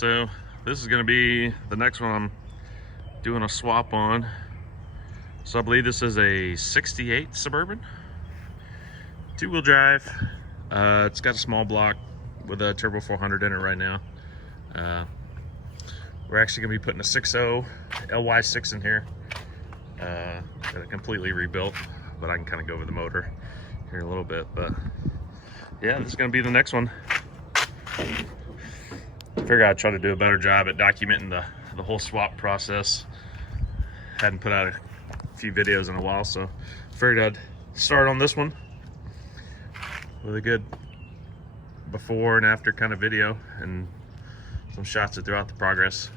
So this is going to be the next one I'm doing a swap on. So I believe this is a 68 Suburban, two-wheel drive. It's got a small block with a turbo 400 in it right now. We're actually going to be putting a 6.0 LY6 in here. Got it completely rebuilt, but I can kind of go over the motor here in a little bit. But yeah, this is going to be the next one. I figured I'd try to do a better job at documenting the whole swap process. Hadn't put out a few videos in a while, so figured I'd start on this one with a good before and after kind of video and some shots of throughout the progress.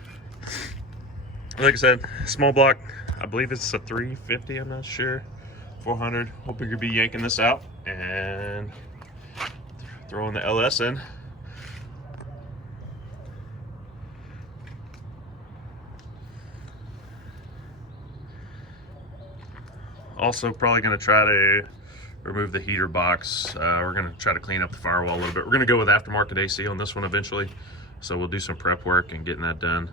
Like I said, small block. I believe it's a 350, I'm not sure. 400. Hoping to be yanking this out and throwing the LS in. Also probably going to try to remove the heater box. We're going to try to clean up the firewall a little bit. We're going to go with aftermarket AC on this one eventually, so we'll do some prep work and getting that done.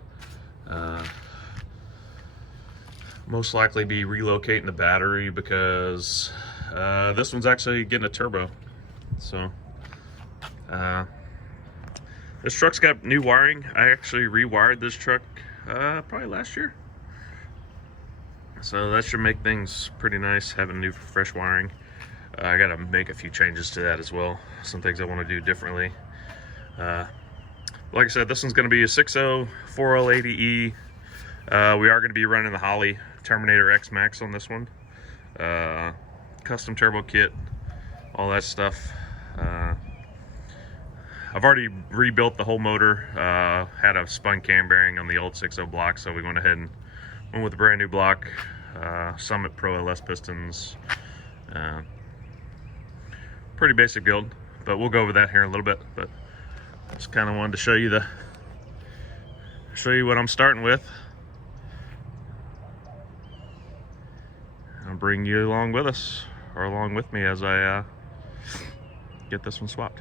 Most likely be relocating the battery because this one's actually getting a turbo. So this truck's got new wiring. I actually rewired this truck probably last year. So that should make things pretty nice, having new fresh wiring. I gotta make a few changes to that as well. Some things I wanna do differently. Like I said, this one's gonna be a 6.0 4L80E. We are gonna be running the Holley Terminator X Max on this one. Custom turbo kit, all that stuff. I've already rebuilt the whole motor. Had a spun cam bearing on the old 6.0 block, so we went ahead and went with a brand new block. Summit Pro LS pistons. Pretty basic build, but we'll go over that here in a little bit. But just kind of wanted to show you what I'm starting with. I'll bring you along with us, or along with me as I get this one swapped.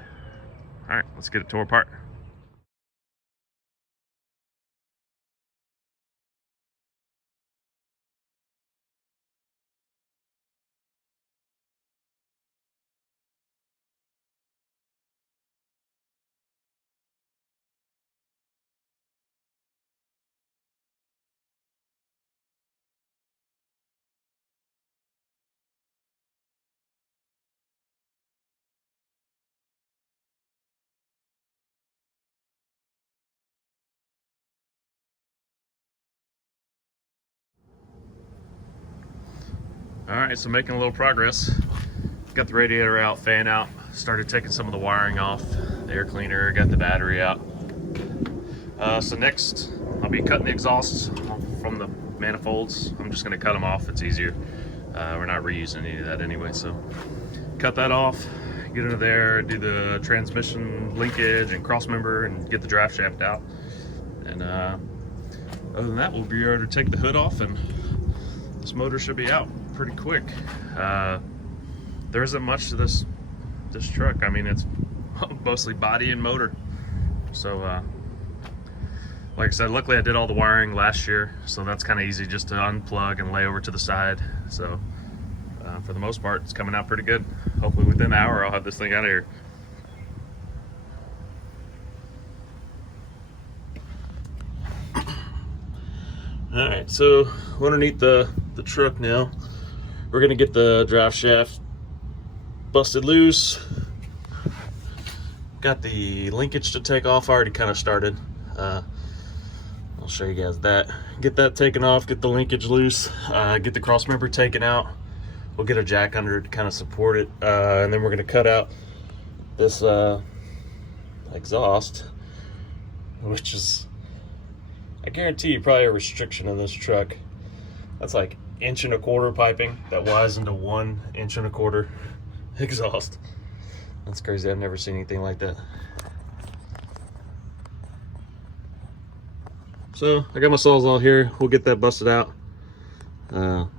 All right, let's get it tore apart. All right, so making a little progress. Got the radiator out, fan out, started taking some of the wiring off, the air cleaner, got the battery out. So next, I'll be cutting the exhausts from the manifolds. I'm just gonna cut them off, it's easier. We're not reusing any of that anyway, so cut that off, get into there, do the transmission linkage and cross member and get the drive shaft out. And other than that, we'll be able to take the hood off and this motor should be out pretty quick. There isn't much to this truck. I mean, it's mostly body and motor. So like I said, luckily I did all the wiring last year, so that's kind of easy just to unplug and lay over to the side. So for the most part, it's coming out pretty good. Hopefully within an hour I'll have this thing out of here. All right, so underneath the truck now, we're gonna get the drive shaft busted loose. Got the linkage to take off, already kind of started. I'll show you guys that. Get that taken off, get the linkage loose, get the cross member taken out. We'll get a jack under it to kind of support it. And then we're gonna cut out this exhaust, which is, I guarantee you, probably a restriction on this truck. That's like 1.25 inch piping that wires into 1.25 inch exhaust. That's crazy. I've never seen anything like that. So I got my Sawzall here. We'll get that busted out.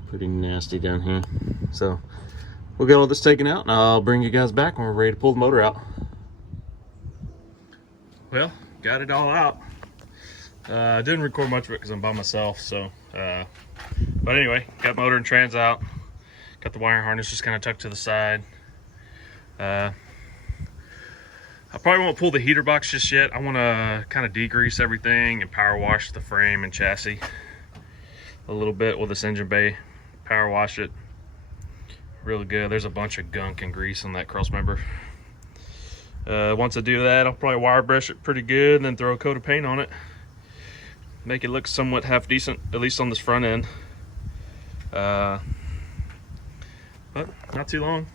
Pretty nasty down here. So we'll get all this taken out and I'll bring you guys back when we're ready to pull the motor out. Well, got it all out. I didn't record much of it because I'm by myself, so but anyway, got motor and trans out, got the wiring harness just kind of tucked to the side. I probably won't pull the heater box just yet. I want to kind of degrease everything and power wash the frame and chassis a little bit with this engine bay. Power wash it really good. There's a bunch of gunk and grease on that cross member. Once I do that, I'll probably wire brush it pretty good and then throw a coat of paint on it. Make it look somewhat half decent, at least on this front end. But not too long.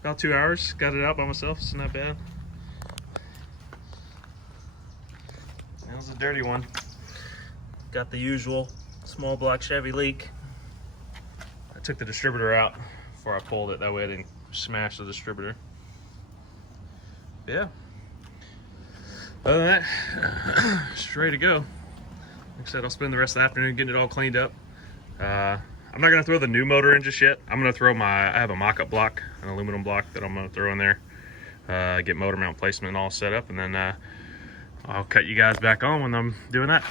About 2 hours. Got it out by myself. It's not bad. That was a dirty one. Got the usual small block Chevy leak. I took the distributor out before I pulled it. That way I didn't smash the distributor. Yeah. Other than that, it's ready to go. Like I said, I'll spend the rest of the afternoon getting it all cleaned up. I'm not gonna throw the new motor in just yet. I'm gonna throw I have a mock-up block, an aluminum block that I'm gonna throw in there. Get motor mount placement all set up, and then I'll cut you guys back on when I'm doing that.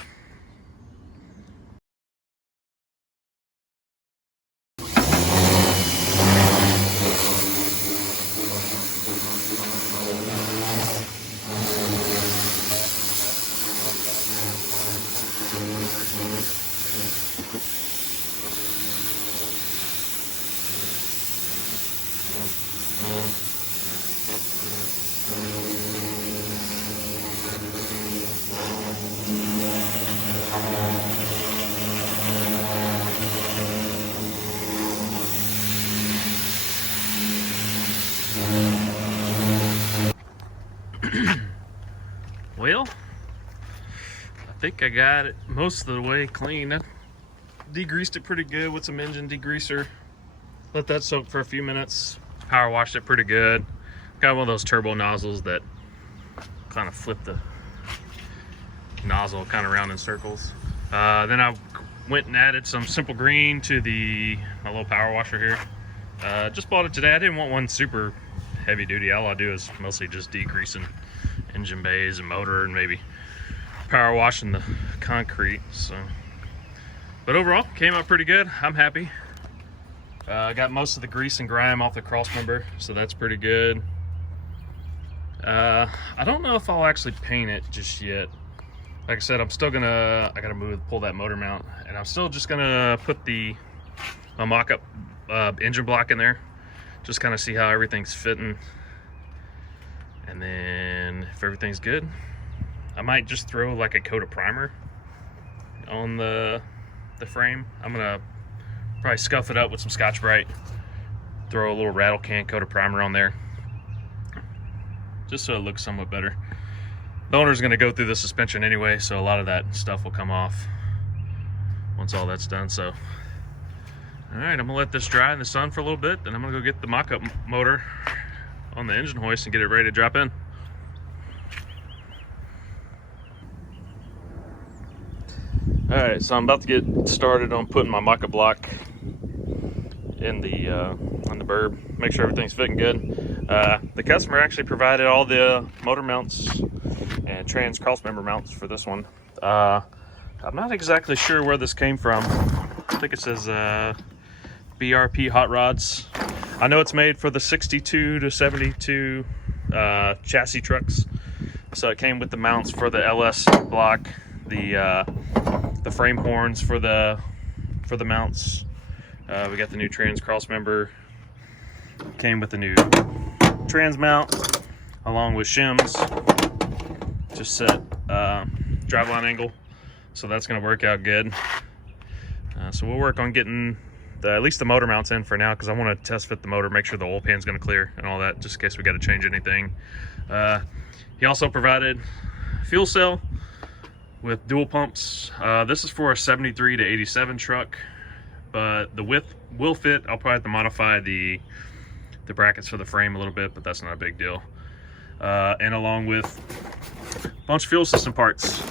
Well, I think I got it most of the way clean. I degreased it pretty good with some engine degreaser. Let that soak for a few minutes. Power washed it pretty good. Got one of those turbo nozzles that kind of flip the nozzle kind of around in circles. Then I went and added some simple green to my little power washer here. Just bought it today. I didn't want one super heavy duty. All I do is mostly just degreasing engine bays and motor and maybe power washing the concrete. So, but overall came out pretty good. I'm happy. I got most of the grease and grime off the cross member, so that's pretty good. I don't know if I'll actually paint it just yet. Like I said, I gotta pull that motor mount, and I'm still just gonna put my mock-up engine block in there, just kind of see how everything's fitting. And then if everything's good, I might just throw like a coat of primer on the frame. I'm gonna probably scuff it up with some Scotch-Brite, throw a little rattle can coat of primer on there, just so it looks somewhat better. The owner's gonna go through the suspension anyway, so a lot of that stuff will come off once all that's done. So, all right, I'm gonna let this dry in the sun for a little bit, and I'm gonna go get the mock-up motor on the engine hoist and get it ready to drop in. All right, so I'm about to get started on putting my mock-up block in on the burb. Make sure everything's fitting good. The customer actually provided all the motor mounts and trans cross member mounts for this one. I'm not exactly sure where this came from. I think it says BRP Hot Rods. I know it's made for the 62 to 72 chassis trucks. So it came with the mounts for the LS block, the frame horns for the mounts. We got the new trans cross member. Came with the new trans mount along with shims. Just set driveline angle, so that's going to work out good. So we'll work on getting at least the motor mounts in for now, because I want to test fit the motor, make sure the oil pan's going to clear and all that, just in case we got to change anything. He also provided fuel cell with dual pumps. This is for a 73 to 87 truck, but the width will fit. I'll probably have to modify the brackets for the frame a little bit, but that's not a big deal. And along with a bunch of fuel system parts.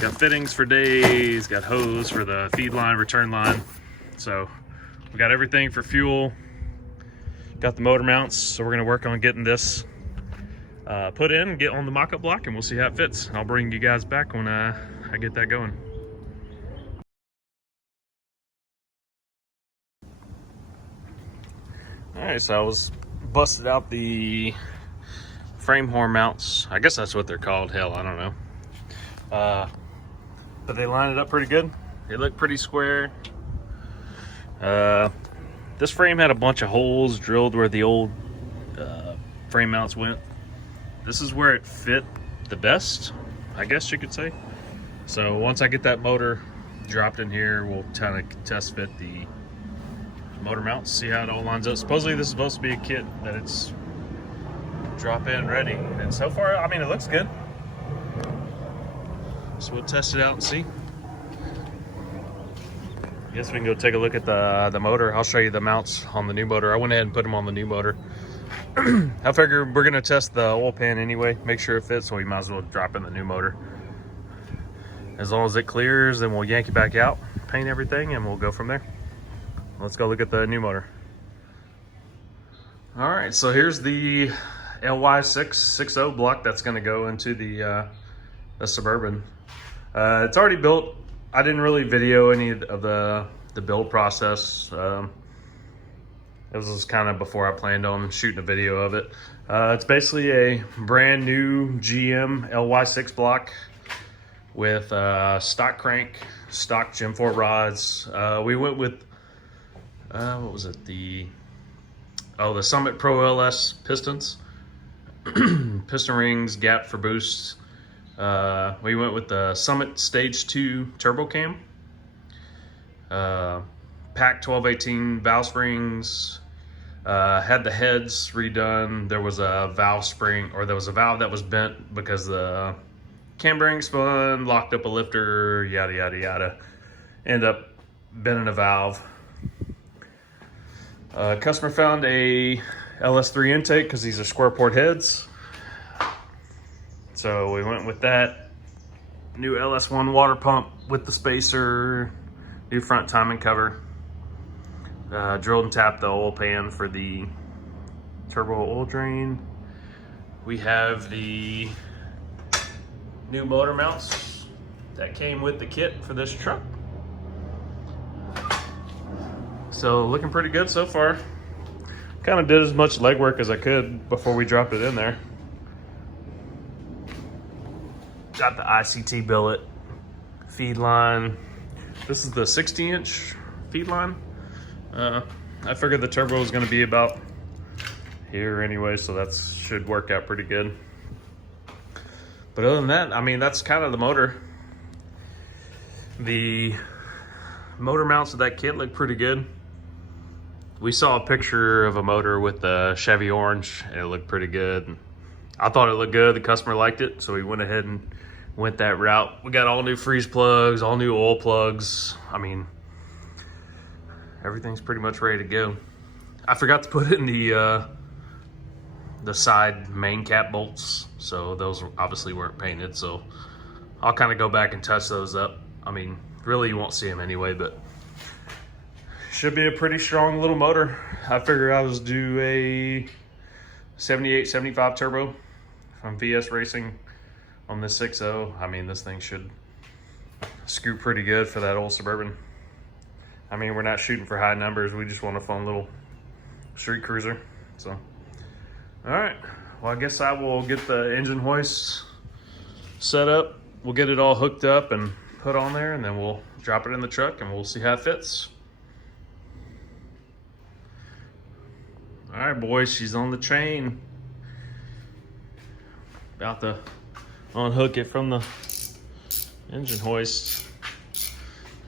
Got fittings for days, got hose for the feed line, return line. So we got everything for fuel. Got the motor mounts, so we're gonna work on getting this put in, get on the mock-up block, and we'll see how it fits. I'll bring you guys back when I I get that going. All right, so I was busted out the frame horn mounts. I guess that's what they're called. Hell, I don't know. But they line it up pretty good. They look pretty square. This frame had a bunch of holes drilled where the old frame mounts went. This is where it fit the best, I guess you could say. So once I get that motor dropped in here, we'll kind of test fit the motor mounts, see how it all lines up. Supposedly this is supposed to be a kit that it's drop in ready, and so far, I mean, it looks good. So we'll test it out and see. I guess we can go take a look at the motor. I'll show you the mounts on the new motor. I went ahead and put them on the new motor. I figure we're gonna test the oil pan anyway, make sure it fits, so we might as well drop in the new motor. As long as it clears, then we'll yank it back out, paint everything, and we'll go from there. Let's go look at the new motor. All right, so here's the LY660 block that's gonna go into the Suburban. It's already built. I didn't really video any of the build process. It was just kind of before I planned on shooting a video of it. It's basically a brand new GM LY6 block with stock crank, stock Gen 4 rods. We went with, what was it? The Summit Pro LS pistons. Piston rings, gap for boosts. We went with the Summit Stage 2 turbo cam. Pack 1218 valve springs. Had the heads redone. There was a valve spring, or there was a valve that was bent because the cam bearing spun, locked up a lifter, yada yada yada. Ended up bending a valve. Customer found a LS3 intake because these are square port heads. So we went with that. New LS1 water pump with the spacer, new front timing cover. Drilled and tapped the oil pan for the turbo oil drain. We have the new motor mounts that came with the kit for this truck. So looking pretty good so far. Kind of did as much legwork as I could before we dropped it in there. Got the ICT billet, feed line. This is the 60-inch feed line. I figured the turbo was going to be about here anyway, so that should work out pretty good. But other than that, I mean, that's kind of the motor. The motor mounts of that kit look pretty good. We saw a picture of a motor with the Chevy orange, and it looked pretty good. I thought it looked good. The customer liked it, so we went ahead and went that route. We got all new freeze plugs, all new oil plugs. I mean, everything's pretty much ready to go. I forgot to put in the side main cap bolts, so those obviously weren't painted, so I'll kind of go back and touch those up. I mean, really you won't see them anyway, but should be a pretty strong little motor. I figured I was due a 78, 75 turbo from VS Racing on this 6.0. I mean, this thing should scoot pretty good for that old Suburban. I mean, we're not shooting for high numbers. We just want a fun little street cruiser. So, all right. Well, I guess I will get the engine hoist set up. We'll get it all hooked up and put on there, and then we'll drop it in the truck and we'll see how it fits. All right, boys, she's on the train. About to unhook it from the engine hoist.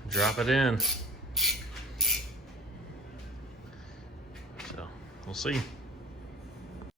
Drop it in. So, we'll see.